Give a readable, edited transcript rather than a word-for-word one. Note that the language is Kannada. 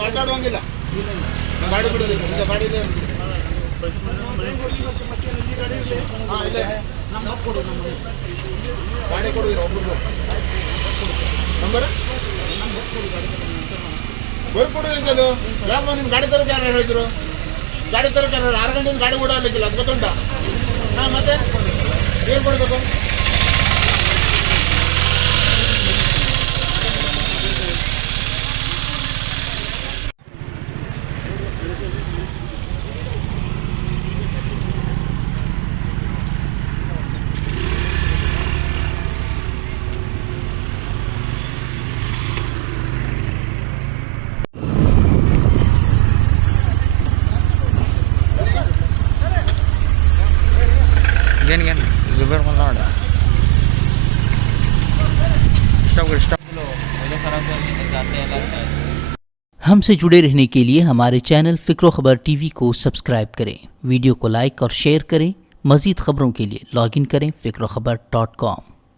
ಮಾತಾಡುವಂಗಿಲ್ಲ ಗಾಡಿ ಬಿಡೋದಿಲ್ಲ ಗಾಡಿ ಇದೆ ಗಾಡಿ ಕೊಡೋದಿಲ್ಲ ಒಬ್ಬರು ನಂಬರ್ ಬರ್ಕೊಡು ಎಂತದು ಯಾಕೆ ನಿಮ್ಗೆ ಗಾಡಿ ತರಕ್ಕೆ ಯಾರು ಹೇಳಿದ್ರು ಗಾಡಿ ತರಕ್ಕೆ ಯಾರು 6 ಗಂಟೆಯಿಂದ ಗಾಡಿ ಓಡಾಡಲಿಕ್ಕಿಲ್ಲ ಅದು ಗೊತ್ತುಂಟಾ ಹಾಂ ಮತ್ತೆ ಏನು ಕೊಡಬೇಕು हमसे जुड़े रहने के लिए हमारे चैनल फ़िक्र खबर टीवी को सब्सक्राइब करें, वीडियो को लाइक और शेयर करें। मज़ीद खबरों के लिए लॉगिन करें फ़िक्रखबर.com।